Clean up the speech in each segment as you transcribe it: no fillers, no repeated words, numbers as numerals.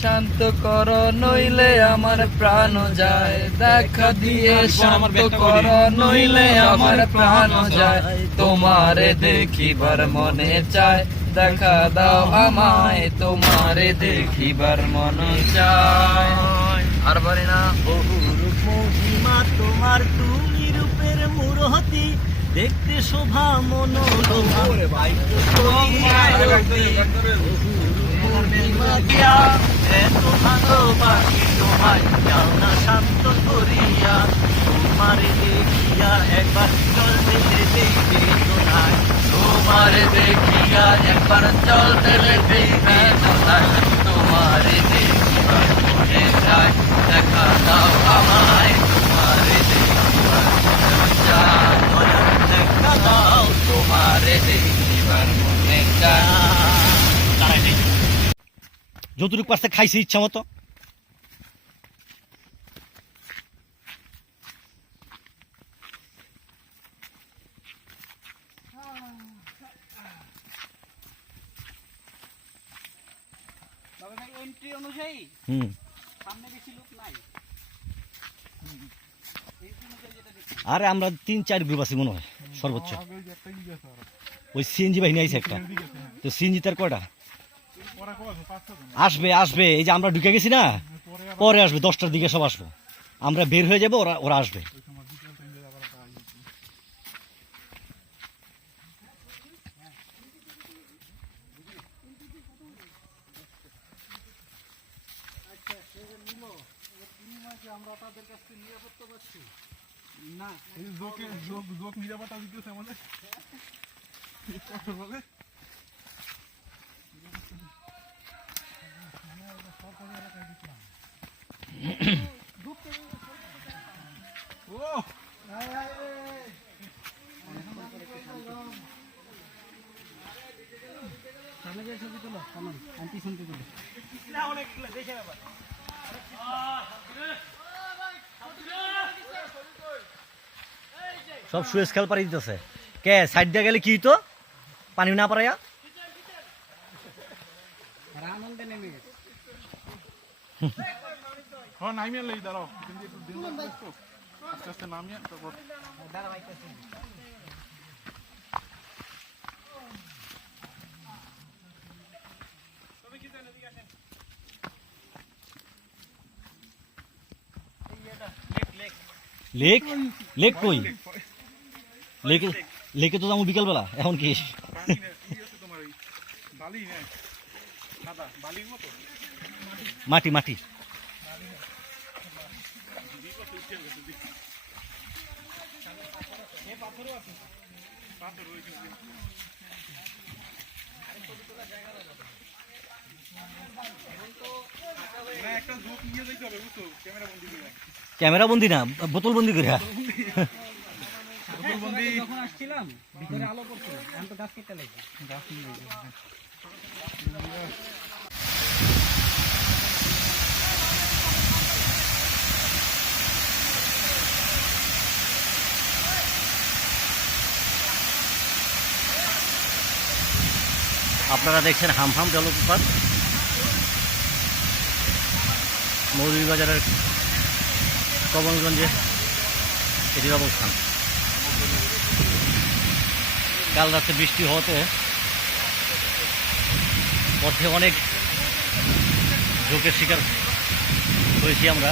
শান্ত কর নইলে আমার প্রাণ যায়, দেখা দিয়ে শান্ত কর নইলে আমার প্রাণ যায়, তোমারে দেখিবার মনে চায়, দেখা দাও আমায়, তোমারে দেখিবার মনে চায়। আর পারি না। বহুরূপ মহিমা তোমার, তুমি রূপের মূরতি, দেখতে শোভা মনোরমা, এত ভালোবাসি তোমায়, যাও না শান্ত করিয়া, তোমারে দেখিয়া একবার চল দিলে দেখবে তোনায়, তোমারে দেখিয়া একবার চল দিলে দেখবে তোনায়, তোমারে দেখিবার মনে চায়, দেখা দাও আমায়, তোমারে দেখিবার মনে চায়, দেখা দাও তোমারে দেখিবার মনে চায়। যতটুকু পারছে খাইছে ইচ্ছা মতো। আরে আমরা 3-4 গ্রুপ আছি মনে হয় সর্বোচ্চ। ওই সিএনজি বাহিনী আইছে একটা, তো সিএনজি তার কয়টা আসবে আসবে, এই যে আমরা ঢুকে গেছি না, পরে আসবে 10টার দিকে সব আসবো, আমরা বের হয়ে যাবো, ওরা ওরা আসবে। সব সুয়েজ খেল পারি দিতেছে কে, সাইড দিয়ে গেলে কি তো পানি না পারাইয়া নামিয়ে লই দাঁড়াও, আস্তে আস্তে নামিয়ে তারপর লেক লেক কই, লেকে লেকে তো যাবো বিকাল বেলা, এখন কি তোমার ওই বালি নেই, সাদা বালির মতো মাটি মাটি। একটা ঝোঁক নিয়ে যেতে হবে বুঝছো, ক্যামেরা বন্দি করে। ক্যামেরা বন্দি না, বোতল বন্দি করে। যখন আসছিলাম ভিতরে আলো পড়ছিল, এখন তো গাছ কেটে লাগছে, গাছ নিয়ে যেতে হবে। আপনারা দেখছেন হামহাম জলপ্রপাত, মৌলভীবাজারের কমলগঞ্জে এটির অবস্থান। কাল রাতে বৃষ্টি হওয়াতে পথে অনেক ঝোঁকের শিকার হয়েছি আমরা,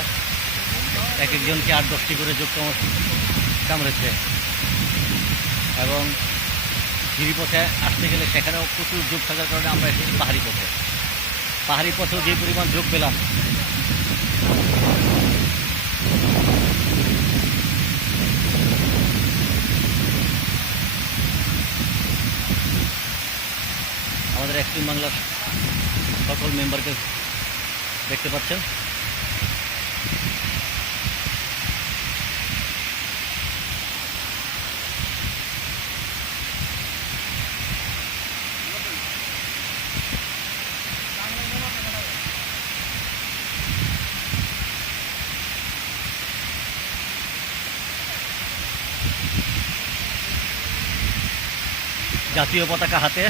এক একজনকে 8-10টি করে ঝোঁক কামড়েছে, এবং গিরিপথে আসতে গেলে সেখানেও প্রচুর ঝোঁক থাকার কারণে আমরা এসেছি পাহাড়ি পথে। পাহাড়ি পথেও যে পরিমাণ ঝোঁক পেলাম, আমাদের এক্সট্রিম বাংলার সকল মেম্বারকে দেখতে পাচ্ছেন। জাতীয় পতাকা হাতে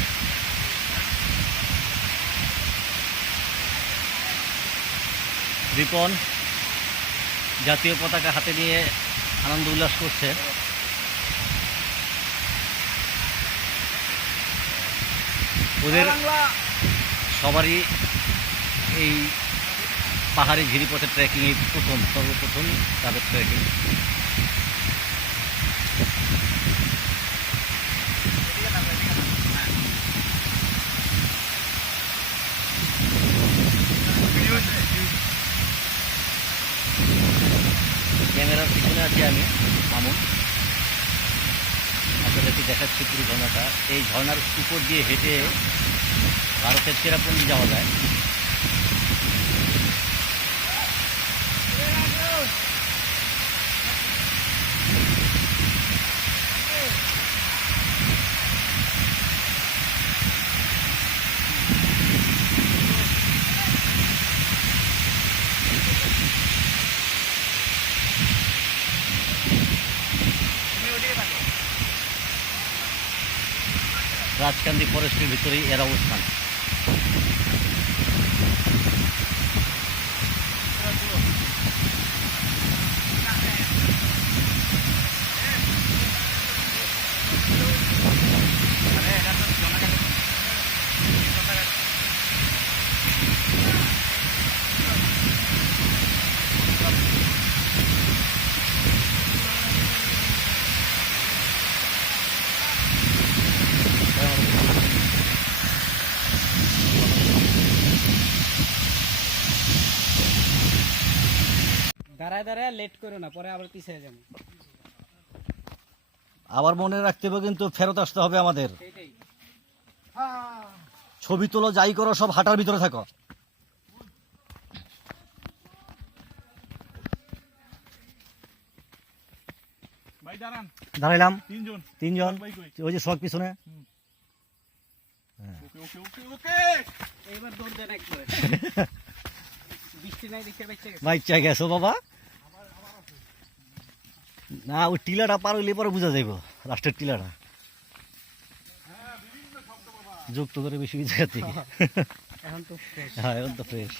রিপন জাতীয় পতাকা হাতে নিয়ে আনন্দ উল্লাস করছে। ওদের সবারই এই পাহাড়ি ঝিরিপথে ট্রেকিং এই সর্বপ্রথম তাদের ট্রেকিং। ক্যামেরার পিছনে আছি আমি মামুন, আপনাদেরকে দেখাচ্ছি পুরো ঝর্ণাটা। এই ঝর্ণার উপর দিয়ে হেঁটে ভারতের চেরাপুঞ্জি যাওয়া যায়। রাজকান্দি ফরেস্টের ভিতরেই এর অবস্থান। দাঁড়ায় দাঁড়ায় লেট করো না, পরে আবার পিছিয়ে যাবো। আবার মনে রাখতে হবে কিন্তু ফেরত আসতে হবে আমাদের। সেইটাই। ছবি তোলো যাই করো সব হাঁটার ভিতরে থাকো। ভাই দাঁড়ান, দাঁড়াইলাম তিনজন। তিনজন, ভাই কই? ওই যে শখ পিছনে। ওকে ওকে ওকে ওকে। এইবার দৌড় দেন একবারে। বৃষ্টি নাই দেখে বাইচে গেছে। বাচ্চা গেছো বাবা? না, ওই টিলাটা পার হইলে পরে বোঝা যাইব লাস্টের টিলাটা যুক্ত করে বেশি জায়গা থেকে। এখন তো fresh। হ্যাঁ, এখন তো ফ্রেশ।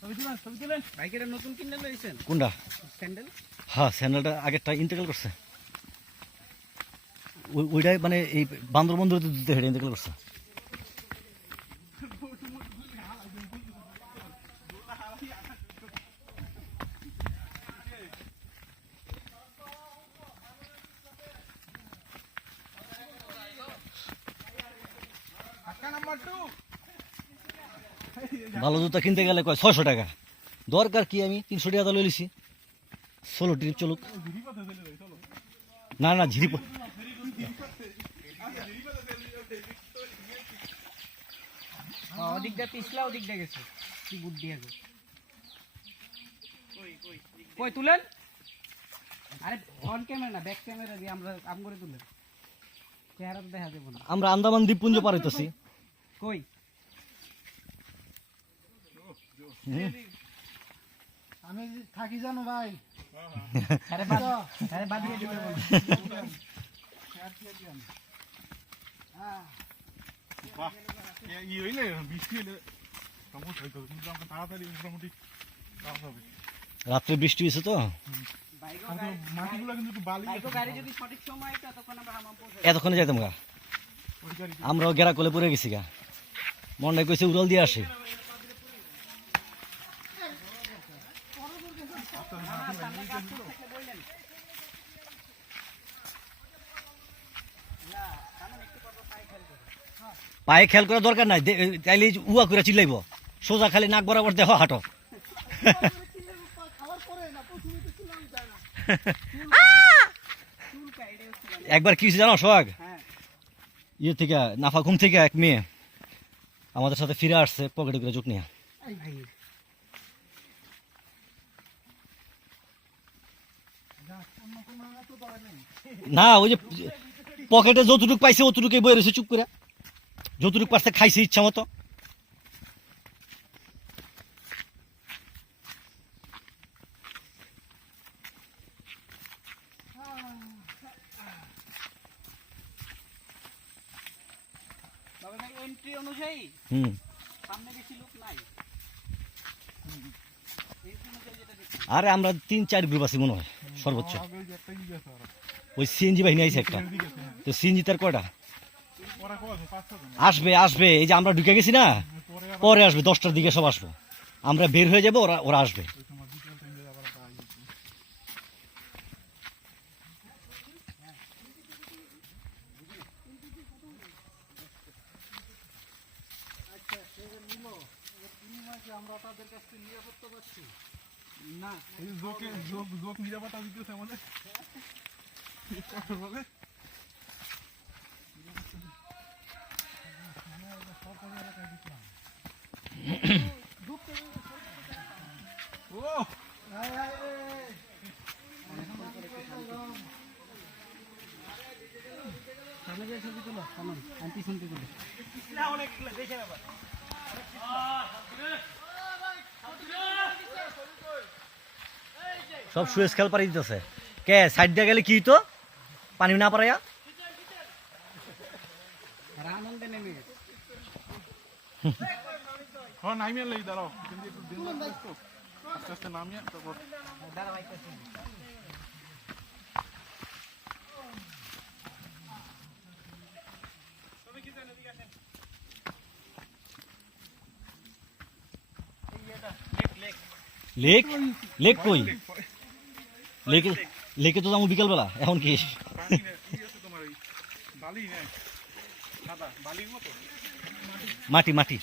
ছবি তুলেন, ছবি তুলেন। বাইকের নতুন কিনে লইছেন কোনটা? স্যান্ডেল? হ্যাঁ, স্যান্ডেলটা আগেরটা ইন্টেগ্রাল করছে। ওইটাই মানে এই বান্দরবন্দর দিতে হেঁটে ইন্টেগ্রাল করছে। ধাক্কা নাম্বার 2। ভালো জুতা কিনতে গেলে কয় 600 টাকা। দরকার কি, আমি 300 টাকা লই লিছি। সোলো ট্রিপ চলুক। ঝিরিপথে চলে যাই, চলো। না না, ঝিরি ওদিক দিয়ে পিছলা, ওদিক দিয়ে গেছে। কি বুদ্ধি আছে। কই তুলেন? আরে অন ক্যামেরা না, ব্যাক ক্যামেরা দিয়ে আমরা আম করে তুলেন। চেহারা তো দেখা যাবে না। আমরা আন্দামান দ্বীপপুঞ্জ পার হইতেছি। কই? আমি থাকি জানো ভাই। আরে বাদ, আরে বাদ দিয়ে দিবেন। বাহ, ই হইলে বৃষ্টি হইলে সমস্যা হইতো, কিন্তু আমাকে তাড়াতাড়ি মোটামুটি কাজ হবে। রাত্রে বৃষ্টি হয়েছে তো, বাইকও আর তো মাটিগুলো কিন্তু একটু বালি বাইকও গাড়ি যদি সঠিক সময় হয় ততক্ষণ আমরা হামাম পৌঁছে এতক্ষণে যাইতাম গা। ওই গাড়ি আমরাও গেরা কোলে পড়ে গেছি গা। মনে কইছে উড়াল দিয়ে আসে। পায়ে খেয়াল করার দরকার নাই, তাইলে উয়া করে চিল্লাইব। সোজা খালি নাক বরাবর দেখো হাঁটো। একবার কি হয়েছে জানো সোহাগ? হ্যাঁ। ইয়ে থেকে নাফা ঘুম থেকে এক মেয়ে আমাদের সাথে ফিরে আসছে পকেটে করে চোখ নিয়ে। না, ওই যে পকেটে যতটুকু পাইছে অতটুকুই বই রয়েছে চুপ করে। যতটুকু পারছে খাইছে ইচ্ছা মতো। তবে ভাই হিস্ট্রি অনুযায়ী হুম। সামনে বেশি লোক নাই। হিস্ট্রি অনুযায়ী যেটা দেখছি। আরে আমরা 3-4 গ্রুপ আছি মনে হয় সর্বোচ্চ। আগে ওই যে একটা ই গেছে ওরা ওই সিএনজি বাহিনী আইছে একটা। এদিকে গেছে, হ্যাঁ। তো সিএনজি তার কয়টা? ওরা কয় আছে 5-6 জন। আসবে আসবে, এই যে আমরা ঢুকে গেছি না, পরে আবার পরে আসবে 10টার দিকে সব আসবে। আমরা বের হয়ে যাব, ওরা ওরা আসবে। ওই সময় বিকেল টাইমে আবার একটা আই হচ্ছে। না এই জোক নিরাপত্তা দিতেছে আমাদের কত বলে ও সামনে যে ছবি তুলো সামনে আমি পিছন থেকে তুলি। সব সুয়েজ খেল পারি দিতেছে। কে সাইড দিয়ে গেলে কি তো পানি না পারাইয়া? আর আনন্দে নেমে গেছে। হ্যাঁ নামিয়ে লাই দাঁড়াও কিন্তু একটু ডেঞ্জার তো আস্তে আস্তে নামিয়ে তারপর দাঁড়াইতেছি। লেক লেক কই? লেকে লেকে তো যাবো বিকালবেলা, এখন কি? পানি না কি আছে তোমার ওই বালি না সাদা বালির মতো মাটি মাটি।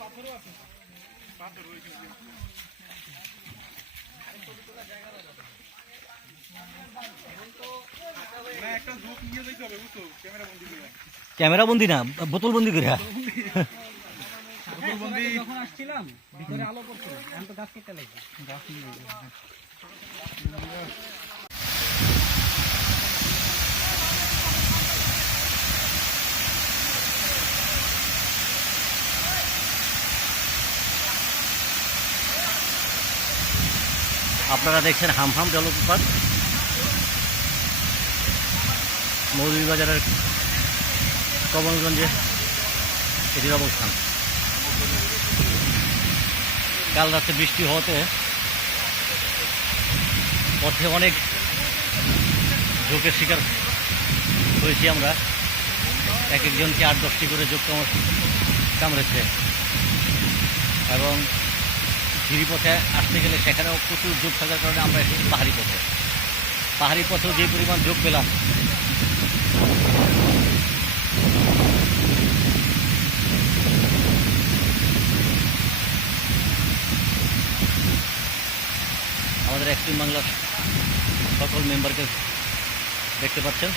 পাথর রয়েছে না একটা ঝোঁক নিয়ে যেতে হবে বুঝছো ক্যামেরা বন্দি করে ক্যামেরা বন্দি না, বোতল বন্দি করে। সকালে যখন আসছিলাম ভিতরে আলো পড়ছিল, এখন তো গাছ কেটে লাগছে। গাছ নিয়ে গেছে আপনারা দেখছেন হামহাম জলপ্রপাত, মৌলভীবাজারের কমলগঞ্জে এটির অবস্থান। কাল রাতে বৃষ্টি হওয়াতে পথে অনেক ঝোঁকের শিকার হয়েছি আমরা। এক একজনকে 8-10টি করে ঝোঁক কামড়েছে এবং ঝিরিপথে আসতে গেলে সেখানেও প্রচুর ঝোঁক থাকার কারণে আমরা এসেছি পাহাড়ি পথে। পাহাড়ি পথেও যে পরিমাণ ঝোঁক পেলাম, আমাদের এক্সট্রিম বাংলার সকল মেম্বারকে দেখতে পাচ্ছেন।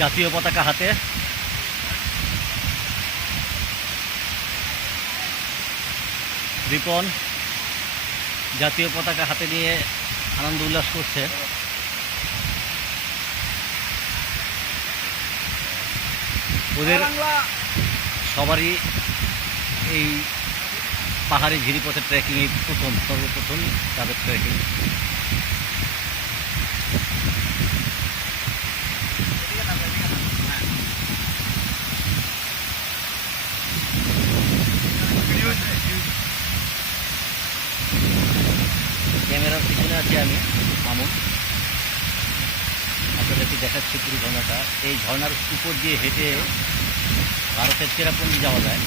জাতীয় পতাকা হাতে রিপন জাতীয় পতাকা হাতে নিয়ে আনন্দ উল্লাস করছে। ওদের সবারই এই পাহাড়ি ঝিরিপথে ট্রেকিং এই সর্বপ্রথম তাদের ট্রেকিং। ক্যামেরার পিছনে আছি আমি মামুন, আপনাদেরকে দেখাচ্ছি পুরো ঝর্ণাটা। এই ঝর্ণার উপর দিয়ে হেঁটে ভারতের চেরাপুঞ্জি যাওয়া যায়।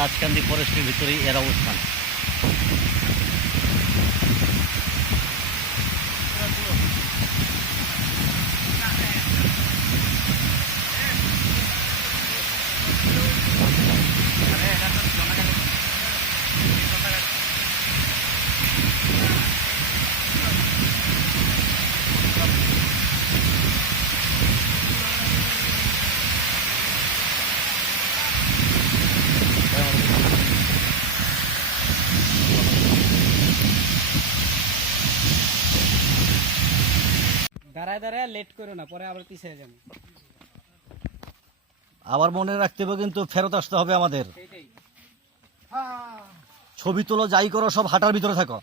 রাজকান্দি ফরেস্টের ভিতরেই এর অবস্থান। দাঁড়ায় দাঁড়ায় লেট করো না, পরে আবার পিছিয়ে যাবো। আবার মনে রাখতে হবে কিন্তু ফেরত আসতে হবে আমাদের। সেইটাই। ছবি তোলো যাই করো সব হাঁটার ভিতরে থাকো।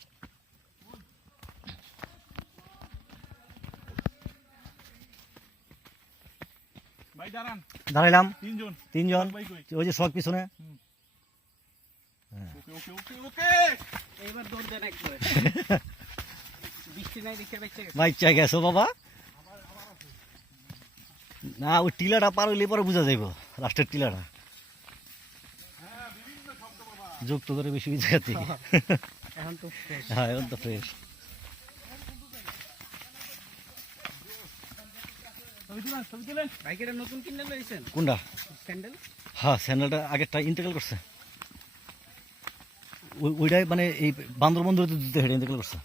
ভাই দাঁড়ান, দাঁড়াইলাম তিনজন। তিনজন, ভাই কই? ওই যে শখ পিছনে। ওকে ওকে ওকে ওকে। এইবার দৌড় দেন একটু। বৃষ্টি নাই দেখে বেঁচে গেছে। বাইক চাই গেছো বাবা? না, ওই টিলাটা পার হইলে পরে বোঝা যাইব, লাস্টের টিলাটা যুক্ত করে বেশি জায়গা থেকে। এখন তো fresh। হ্যাঁ, এখন তো ফ্রেশ। বাইক এটা নতুন কিনলে লইছেন কোনটা? স্যান্ডেল? হ্যাঁ, স্যান্ডেলটা আগেরটা ইন্টেগ্রাল করছে। ওইটাই মানে এই বান্দর বন্ধুর দিতে হেঁটে ইন্টেগ্রাল করছে।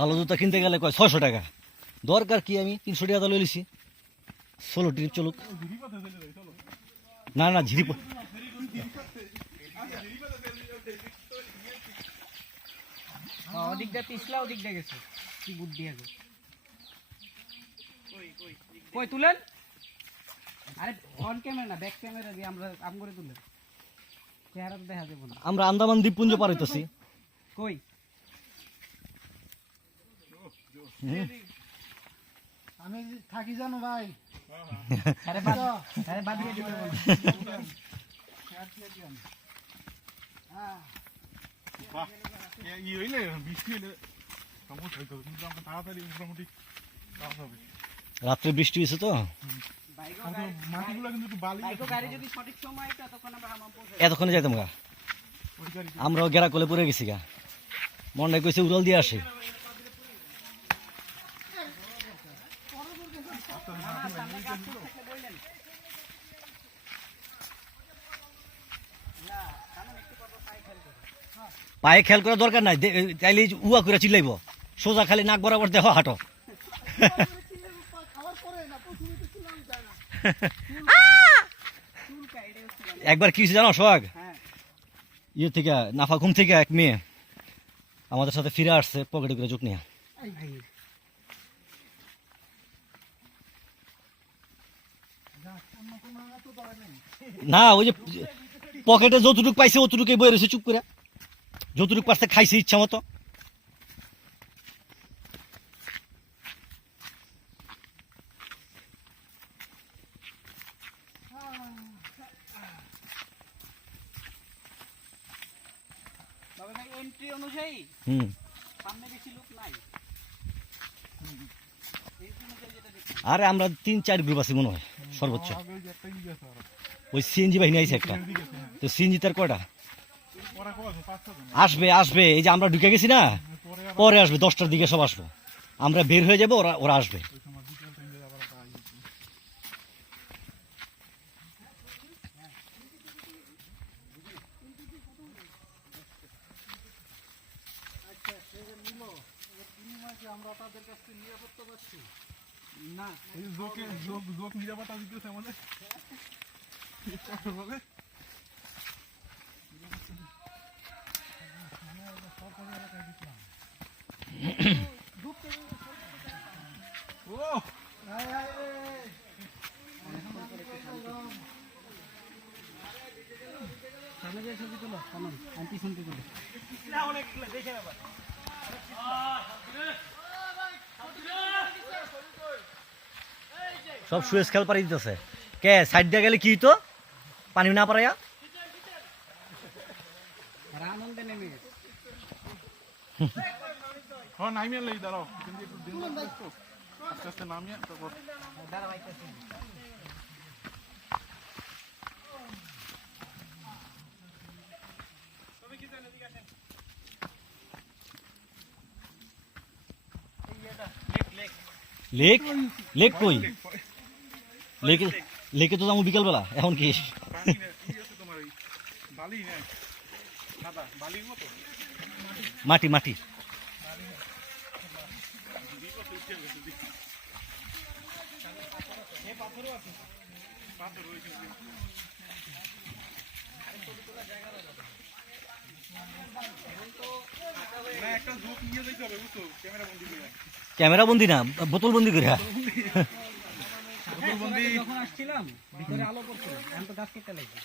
ভালো জুতা কিনতে গেলে কয় 600 টাকা। দরকার কি, আমি 300 টাকা লই লিছি। 16 ট্রিপ চলুক। না না, ঝিরি ওদিক দিয়ে পিছলা, ওদিক দিয়ে গেছে। কি বুদ্ধি আছে। কই তুলেন? আরে অন ক্যামেরা না, ব্যাক ক্যামেরা দিয়ে আমরা আম করে তুলেন। চেহারা তো দেখা যাবে না। আমরা আন্দামান দ্বীপপুঞ্জ পার হইতেছি। কই? আমি থাকি জানো ভাই। আরে বাদ, আরে বাদ দিয়ে দিবেন। বাহ, ই হইলে বৃষ্টি হইলে সমস্যা হইতো, কিন্তু আমাকে তাড়াতাড়ি মোটামুটি কাজ হবে। রাত্রে বৃষ্টি হয়েছে তো, বাইকও আর তো মাটিগুলো কিন্তু একটু বালি বাইকও গাড়ি যদি সঠিক সময় এটা, তখন আমরা হামাম পৌঁছে এতক্ষণে যাইতাম গা। ওই গাড়ি আমরাও গেরা কলে পড়ে গেছি গা। মনটাই কইছে উড়াল দিয়ে আসে। পায়ে খেয়াল করার দরকার নাই, তাইলে উয়া করে চিল্লাইব। সোজা খালি নাক বরাবর দেহ হাঁটো। একবার কি হয়েছে জানো সোহাগ? হ্যাঁ। ইয়ে থেকে নাফা ঘুম থেকে এক মেয়ে আমাদের সাথে ফিরে আসছে পকেটে করে চোখ নিয়ে। না, ওই যে পকেটে যতটুকু পাইছে অতটুকুই বই রয়েছে চুপ করে। যতটুকু পারছে খাইছে ইচ্ছা মতো। তবে ভাই এন্ট্রি অনুযায়ী হুম। সামনে বেশি লোক নাই। এন্ট্রি অনুযায়ী যেটা দেখছি। আরে আমরা 3-4 গ্রুপ আছি মনে হয় সর্বোচ্চ। আগে ওই যে একটা ই গেছে ওরা। ওই সিএনজি বাহিনী আইছে একটা। সিএনজি গেছে, হ্যাঁ। তো সিএনজি তার কয়টা ওরা কয় 5-6 জন। আসবে? আসবে, এই যে আমরা ঢুকে গেছি না, পরে আবার পরে আসবে 10টার দিকে সব আসবে। আমরা বের হয়ে যাবো, ওরা ওরা আসবে। ওই সময় বিকেল টাইমে আবার একটা ই হচ্ছে। না, এই জোকে জোক নিরাপত্তা দিতেছে আমাদের। কত বলে? ও সামনে যে ছবি তুলো, সামনে আমি পিছন থেকে তুলো। সব সুয়েজ খেল পারি দিতেছে। কে সাইড দিয়ে গেলে কি তো পানি না পারাইয়া? আর আনন্দে নেমে গেছে। হ্যাঁ, নামিয়ে লই দাঁড়াও, কিন্তু একটু ডেঞ্জার তো। আস্তে আস্তে নামিয়ে তারপর দাঁড়া বাইতেছি। লেক? লেক কই? লেকে লেকে তো যাবো বিকালবেলা। এখন কি পানি না, কি আছে তোমার ওই বালি না, সাদা বালির মতো। মাটি মাটি পাথর রয়েছে না একটা ঝোঁক নিয়ে যেতে হবে বুঝছো ক্যামেরা বন্দি করে ক্যামেরা বন্দি না, বোতল বন্দি করে। যখন আসছিলাম ভিতরে আলো পড়ছিল, এখন তো গাছ কেটে লাগবে।